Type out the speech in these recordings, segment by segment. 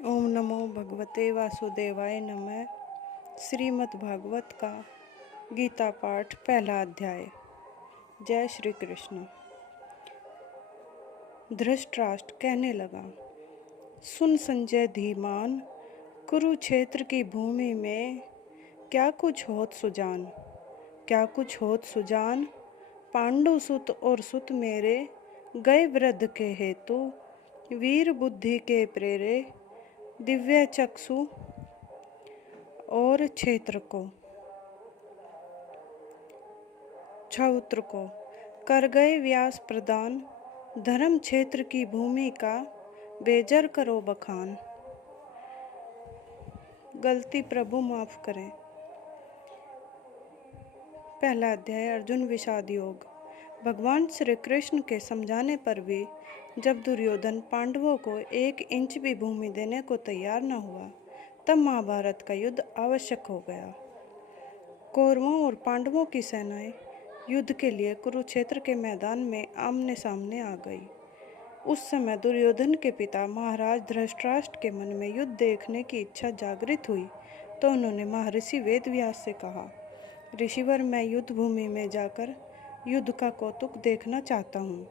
ओम नमो भगवते वासुदेवाय नमः। श्रीमद् भागवत का गीता पाठ पहला अध्याय। जय श्री कृष्ण। धृतराष्ट्र कहने लगा, सुन संजय धीमान, कुरुक्षेत्र की भूमि में क्या कुछ होत सुजान, क्या कुछ होत सुजान। पांडु सुत और सुत मेरे गए वृद्ध के हेतु, वीर बुद्धि के प्रेरे दिव्य चक्षु और क्षेत्र को छौत्र को कर गए व्यास प्रदान। धर्म क्षेत्र की भूमि का बेजर करो बखान। गलती प्रभु माफ करें। पहला अध्याय अर्जुन विषाद योग। भगवान श्री कृष्ण के समझाने पर भी जब दुर्योधन पांडवों को 1 इंच भी भूमि देने को तैयार न हुआ, तब महाभारत का युद्ध आवश्यक हो गया। कौरवों और पांडवों की सेनाएं युद्ध के लिए कुरुक्षेत्र के मैदान में आमने सामने आ गई। उस समय दुर्योधन के पिता महाराज धृतराष्ट्र के मन में युद्ध देखने की इच्छा जागृत हुई, तो उन्होंने महर्षि वेदव्यास से कहा, ऋषिवर, मैं युद्ध भूमि में जाकर युद्ध का कौतुक देखना चाहता हूँ।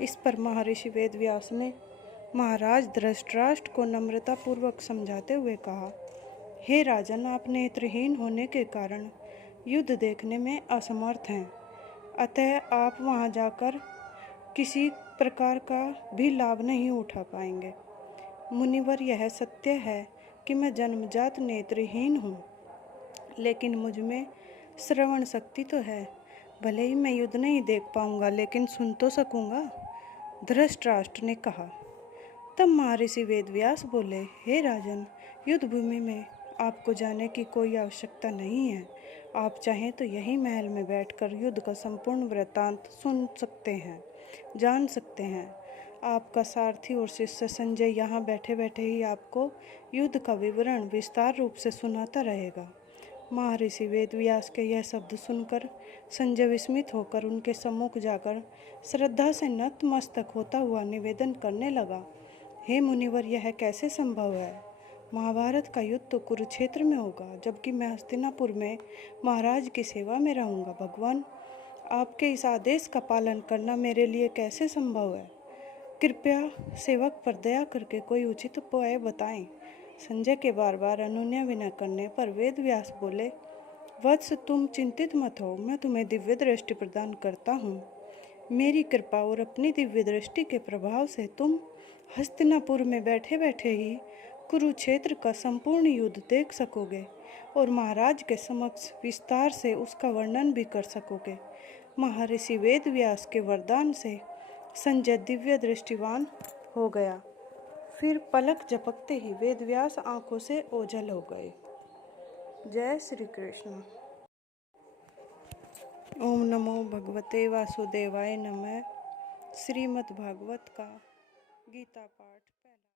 इस पर महर्षि वेदव्यास ने महाराज धृतराष्ट्र को नम्रतापूर्वक समझाते हुए कहा, हे राजन, आप नेत्रहीन होने के कारण युद्ध देखने में असमर्थ हैं, अतः आप वहां जाकर किसी प्रकार का भी लाभ नहीं उठा पाएंगे। मुनिवर, यह सत्य है कि मैं जन्मजात नेत्रहीन हूँ, लेकिन मुझ में श्रवण शक्ति तो है। भले ही मैं युद्ध नहीं देख पाऊंगा, लेकिन सुन तो सकूंगा। धृतराष्ट्र ने कहा। तब महर्षि वेदव्यास बोले, हे राजन, युद्ध भूमि में आपको जाने की कोई आवश्यकता नहीं है। आप चाहें तो यही महल में बैठकर युद्ध का संपूर्ण वृत्तांत सुन सकते हैं, जान सकते हैं। आपका सारथी और शिष्य संजय यहाँ बैठे बैठे ही आपको युद्ध का विवरण विस्तार रूप से सुनाता रहेगा। महर्षि वेदव्यास के यह शब्द सुनकर संजय विस्मित होकर उनके सम्मुख जाकर श्रद्धा से नतमस्तक होता हुआ निवेदन करने लगा, हे मुनिवर, यह कैसे संभव है? महाभारत का युद्ध तो कुरुक्षेत्र में होगा, जबकि मैं हस्तिनापुर में महाराज की सेवा में रहूंगा। भगवान, आपके इस आदेश का पालन करना मेरे लिए कैसे संभव है? कृपया सेवक पर दया करके कोई उचित उपाय बताएं। संजय के बार बार अनुनय विनय करने पर वेदव्यास बोले, वत्स, तुम चिंतित मत हो, मैं तुम्हें दिव्य दृष्टि प्रदान करता हूँ। मेरी कृपा और अपनी दिव्य दृष्टि के प्रभाव से तुम हस्तिनापुर में बैठे बैठे ही कुरुक्षेत्र का संपूर्ण युद्ध देख सकोगे और महाराज के समक्ष विस्तार से उसका वर्णन भी कर सकोगे। महर्षि वेदव्यास के वरदान से संजय दिव्य दृष्टिवान हो गया। फिर पलक झपकते ही वेदव्यास आंखों से ओझल हो गए। जय श्री कृष्ण। ओम नमो भगवते वासुदेवाय नमः। श्रीमद् भागवत का गीता पाठ।